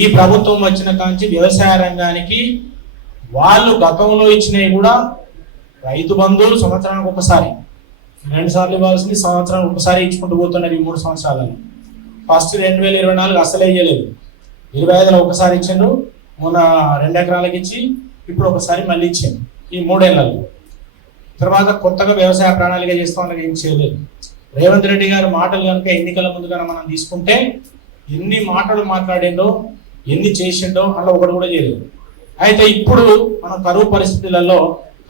ఈ ప్రభుత్వం వచ్చిన కాంచి వ్యవసాయ రంగానికి వాళ్ళు గతంలో ఇచ్చినవి కూడా రైతు బంధువులు సంవత్సరానికి ఒకసారి, 2 సార్లు ఇవ్వాల్సింది సంవత్సరానికి ఒకసారి ఇచ్చుకుంటూ పోతున్నారు. ఈ 3 సంవత్సరాలలో ఫస్ట్ 2024 అసలే ఇవ్వలేదు, 25లో ఒకసారి ఇచ్చిండ్రు, మొన్న 2 ఎకరాలకు ఇచ్చి ఇప్పుడు ఒకసారి మళ్ళీ ఇచ్చిండు ఈ 3 ఏళ్లలో. తర్వాత కొత్తగా వ్యవసాయ ప్రణాళిక చేస్తామని ఏం చేయలేదు. రేవంత్ రెడ్డి గారి మాటలు కనుక ఎన్నికల ముందు కనుక మనం తీసుకుంటే ఎన్ని మాటలు మాట్లాడిండో ఎన్ని చేసిండో అలా ఒకటి కూడా చేయలేదు. అయితే ఇప్పుడు మన కరువు పరిస్థితులలో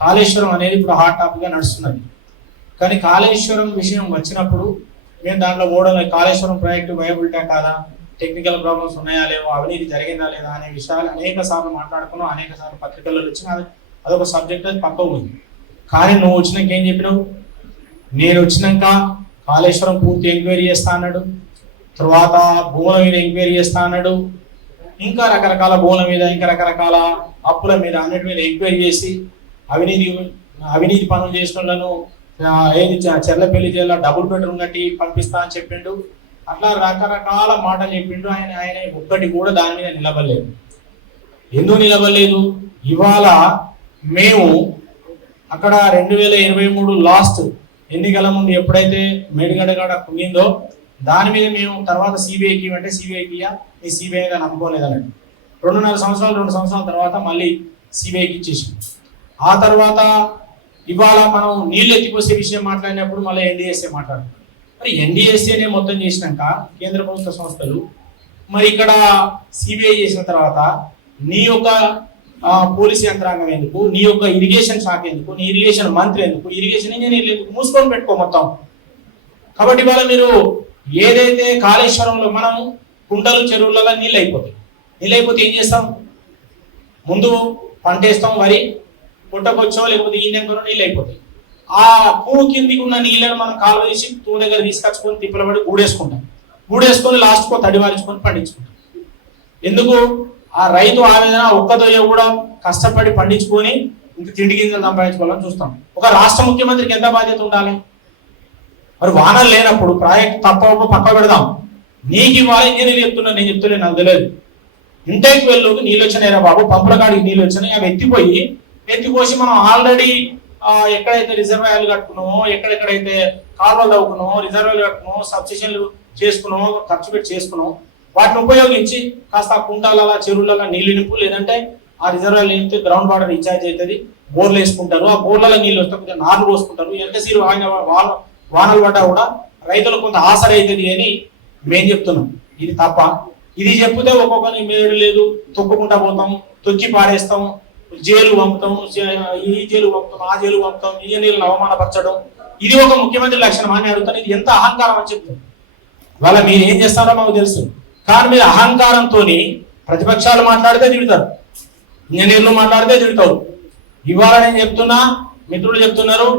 కాళేశ్వరం అనేది ఇప్పుడు హాట్ టాపిక్గా నడుస్తున్నది. కానీ కాళేశ్వరం విషయం వచ్చినప్పుడు మేము దాంట్లో ఓడలే కాళేశ్వరం ప్రాజెక్టు వయబిలిటీ కాదా, టెక్నికల్ ప్రాబ్లమ్స్ ఉన్నాయా లేవో, అవినీతి జరిగిందా లేదా అనే విషయాలు అనేక సార్లు మాట్లాడుకున్నాం, అనేక సార్లు పత్రికల్లో వచ్చిన అదొక సబ్జెక్ట్, అది పక్కకు ఉంది. కానీ నువ్వు వచ్చినాక ఏం చెప్పినావు? నేను వచ్చినాక కాళేశ్వరం పూర్తి ఎంక్వైరీ చేస్తా అన్నాడు, తర్వాత భూముల మీద ఎంక్వైరీ చేస్తా అన్నాడు, ఇంకా రకరకాల భూముల మీద, ఇంకా రకరకాల అప్పుల మీద, అన్నిటి మీద ఎంక్వైరీ చేసి అవినీతి పనులు చేసినోళ్ళను ఏది చెర్లపల్లి జిల్లా డబుల్ బెడ్రూమ్ కట్టి పంపిస్తా అని చెప్పిండు. అట్లా రకరకాల మాటలు చెప్పిండు. ఆయన ఒక్కటి కూడా దాని మీద నిలబడలేదు. ఎందుకు నిలబడలేదు? ఇవాళ మేము అక్కడ 2023 లాస్ట్ ఎన్నికల ముందు ఎప్పుడైతే మేడిగడ్డ కుంగిందో దాని మీద మేము తర్వాత సిబిఐకి అంటే సిబిఐకియా ఈ సిబిఐగా నమ్ముకోలేదన్నట్టు 2.5 సంవత్సరాలు 2 సంవత్సరాల తర్వాత మళ్ళీ సిబిఐకి ఇచ్చేసాం. ఆ తర్వాత ఇవాళ మనం నీళ్ళు ఎత్తిపోసే విషయం మాట్లాడినప్పుడు మళ్ళీ ఎన్డీఎస్ఏ మాట్లాడుతున్నాం. మరి ఎన్డీఎస్ఏనే మొత్తం చేసినాక కేంద్ర ప్రభుత్వ సంస్థలు, మరి ఇక్కడ సిబిఐ చేసిన తర్వాత నీ యొక్క పోలీసు యంత్రాంగం ఎందుకు, నీ యొక్క ఇరిగేషన్ శాఖ ఎందుకు, నీ ఇరిగేషన్ మంత్రి ఎందుకు, ఇరిగేషన్ ఇంజనీర్లు ఎందుకు, మూసుకొని పెట్టుకో మొత్తం. కాబట్టి ఇవాళ మీరు ఏదైతే కాళేశ్వరంలో మనం కుంటలు చెరువులలో నీళ్ళు అయిపోతే ఏం చేస్తాం? ముందు పంట వేస్తాం, వరి పుట్టకొచ్చో లేకపోతే ఈనెంకనో నీళ్ళు అయిపోతాయి. ఆ పువ్వు కిందికి ఉన్న నీళ్ళను మనం కాలువ తీసి తూ దగ్గర తీసుకొచ్చుకొని తిప్పలబడి గూడేసుకొని లాస్ట్కో తడి వారించుకొని పండించుకుంటాం. ఎందుకు? ఆ రైతు ఆవేదన ఒక్కదొయ్య కూడా కష్టపడి పండించుకొని ఇంక తిండి గింజలు సంపాదించుకోవాలని చూస్తాం. ఒక రాష్ట్ర ముఖ్యమంత్రికి ఎంత బాధ్యత ఉండాలి? మరి వానలు లేనప్పుడు ప్రాజెక్ట్ తప్ప పక్క పెడదాం, నీకు ఇవ్వాలి. నేను చెప్తున్నా, నేను చెప్తున్నా, నాకు తెలియదు. ఇంటేక్ వెల్లోకి నీళ్ళు వచ్చినాయిరా బాబు, పంపుల కాడికి నీళ్ళు వచ్చినాయి, అవి ఎత్తిపోసి మనం ఆల్రెడీ ఎక్కడైతే రిజర్వాయర్లు కట్టుకున్నామో, ఎక్కడెక్కడైతే కాలువలు తవ్వుకున్నామో, రిజర్వాయర్లు కట్టుకున్నామో, సబ్స్టేషన్లు చేసుకున్నామో, ఖర్చు పెట్టి చేసుకున్నాం, వాటిని ఉపయోగించి కాస్త కుంటాల చెరువులలో నీళ్లు నింపు, లేదంటే ఆ రిజర్వాయర్లు నింపితే గ్రౌండ్ వాటర్ రీఛార్జ్ అవుతుంది, బోర్లు వేసుకుంటారు, ఆ బోర్లలో నీళ్ళు వస్తే కొంచెం నార్లు పోసుకుంటారు, ఎంతసీరు వానలు పడ్డా కూడా రైతులకు కొంత ఆసర అవుతుంది అని మేము చెప్తున్నాం. ఇది తప్ప? ఇది చెప్తే ఒక్కొక్కరిని మేడు లేదు, తొక్కుకుంటా పోతాం, తొక్కి పాడేస్తాం, జైలు పంపుతాం, ఈ జైలు పంపుతాం, ఆ జైలు పంపుతాం, ఇంజనీర్లను అవమానపరచడం, ఇది ఒక ముఖ్యమంత్రి లక్షణం అని అడుగుతాను. ఇది ఎంత అహంకారం అని చెప్తాను. వాళ్ళ మీరు ఏం చేస్తారో మాకు తెలుసు. కానీ మీరు అహంకారంతో ప్రతిపక్షాలు మాట్లాడితే తిడతారు, ఇంజనీర్లు మాట్లాడితే తిడతారు. ఇవాళ నేను చెప్తున్నా, మిత్రులు చెప్తున్నారు,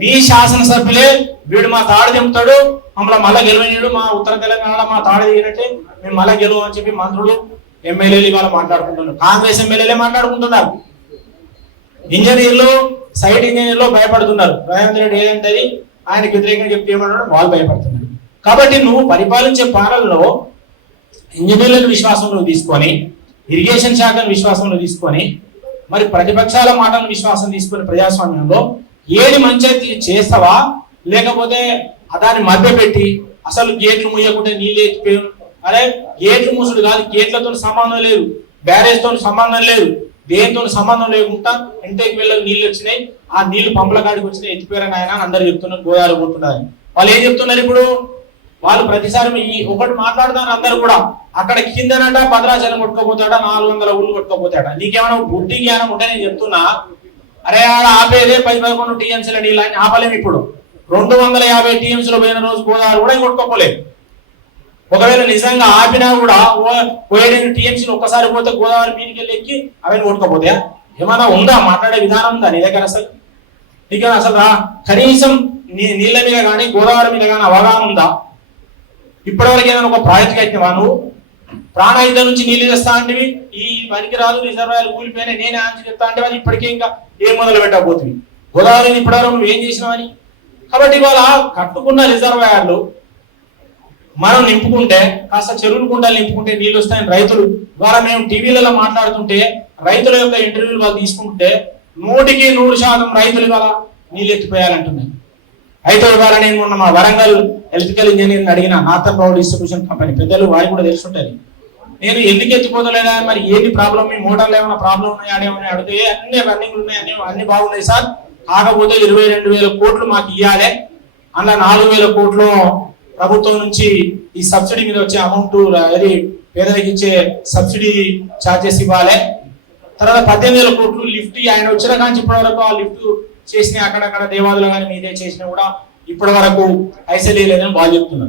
మీ శాసనసభ్యులే వీడు మా తాడు తెంపుతాడు, మమ్మల్ని మళ్ళా గెలవనీయుడు, మా ఉత్తర తెలంగాణ మా తాడు దిగినట్టే మేము మళ్ళా గెలవు అని చెప్పి మంత్రులు ఎమ్మెల్యేలు ఇవాళ మాట్లాడుకుంటున్నారు. కాంగ్రెస్ ఎమ్మెల్యేలే మాట్లాడుకుంటున్నారు. ఇంజనీర్లు సైట్ ఇంజనీర్లు భయపడుతున్నారు. రేవంత్ రెడ్డి ఏదంటే ఆయనకు వ్యతిరేకంగా చెప్తే ఏమన్నాడు, వాళ్ళు భయపడుతున్నారు. కాబట్టి నువ్వు పరిపాలించే పాలనలో ఇంజనీర్లను విశ్వాసంలో తీసుకొని, ఇరిగేషన్ శాఖను విశ్వాసంలో తీసుకొని, మరి ప్రతిపక్షాల మాటలను విశ్వాసం తీసుకొని ప్రజాస్వామ్యంలో ఏది మంచి చేస్తావా, లేకపోతే దాన్ని మభ్యపెట్టి అసలు గేట్లు మూయకుంటే నీళ్ళు ఎత్తిపోయాం. అరే గేట్లు మూసుడు కాదు, గేట్లతో సంబంధం లేదు, బ్యారేజ్ తో సంబంధం లేదు, దేనితో సంబంధం లేకుండా ఇంటికి వెళ్ళి నీళ్ళు వచ్చినాయి, ఆ నీళ్లు పంపుల కాడికి వచ్చినాయి, ఎత్తిపోయారని ఆయన అందరు చెప్తున్నారు, గోదావరి పోతున్నారు. వాళ్ళు ఏం చెప్తున్నారు? ఇప్పుడు వాళ్ళు ప్రతిసారి ఒకటి మాట్లాడుతున్నారు అందరు కూడా, అక్కడ కిందనట భద్రాచలం కొట్టుకోపోతాడా, 400 ఊళ్ళు కొట్టుకోపోతాడ. నీకేమైనా బుద్ధి జ్ఞానం ఉంటే నేను చెప్తున్నా, అరే ఆడ ఆపేదే 10-11 టీఎంసీల నీళ్ళు అని ఆపలేము. ఇప్పుడు 250 టీఎంసీలో పోయిన రోజు గోదావరి కూడా కొట్టుకోపోలేదు. ఒకవేళ నిజంగా ఆపినా కూడా 7 టీఎంసీలు ఒక్కసారి పోతే గోదావరి మీదకి వెళ్ళి ఎక్కి అవన్నీ కొట్టుకోపోతాయా? ఏమైనా ఉందా? మాట్లాడే విధానం ఉందా నీ దగ్గర? అసలు నీకు అసలు కనీసం నీళ్ళ మీద కానీ గోదావరి మీద కానీ అవగాహన ఉందా? ఇప్పటివరకు ఏదైనా ఒక ప్రాజెక్ట్ కట్టినవా నువ్వు? ప్రాణాయుధం నుంచి నీళ్ళు తెస్తా అంటే ఈ పనికి రాదు, రిజర్వాయర్లు కూలిపోయినా నేనే ఆన్సర్ చెప్తా అంటే అది ఇప్పటికే ఇంకా ఏం మొదలు పెట్టకపోతుంది. గోదావరిని ఇప్పటివరకు నువ్వు ఏం చేసినావని. కాబట్టి ఇవాళ కట్టుకున్న రిజర్వాయర్లు మనం నింపుకుంటే కాస్త చెరువులు గుండాలు నింపుకుంటే నీళ్ళు వస్తాయని రైతులు ఇవాళ మేము టీవీలలో మాట్లాడుతుంటే రైతుల యొక్క ఇంటర్వ్యూలు వాళ్ళు తీసుకుంటే 100% రైతులు ఇవాళ నీళ్ళు ఎత్తిపోయాలంటున్నారు. అయితే ఇవాళ నేను మొన్న మా వరంగల్ ఎలక్ట్రికల్ ఇంజనీర్ని అడిగిన నాథన్ పవర్ డిస్ట్రిబ్యూషన్ కంపెనీ పెద్దలు వారికి కూడా తెలుసుంటుంది. నేను ఎందుకు ఎత్తిపోతలేదా, మరి ఏంటి ప్రాబ్లం, మీ మోటార్లు ఏమైనా ప్రాబ్లం ఉన్నాయి ఆడేమని అడిగితే అన్ని రన్నింగ్ ఉన్నాయి, అన్ని బాగున్నాయి సార్, కాకపోతే 22,000 కోట్లు మాకు ఇవ్వాలి, అలా 4,000 కోట్లు ప్రభుత్వం నుంచి ఈ సబ్సిడీ మీద వచ్చే అమౌంట్ అది పేదలకు ఇచ్చే సబ్సిడీ ఛార్జెస్ ఇవ్వాలి, తర్వాత 18,000 కోట్లు లిఫ్ట్ ఆయన వచ్చిన కానీ ఇప్పటి వరకు ఆ లిఫ్ట్ చేసిన అక్కడక్కడ దేవాదులు కానీ మీదే చేసినా కూడా ఇప్పటి వరకు ఐసెల్ లేదని వాళ్ళు చెప్తున్నారు.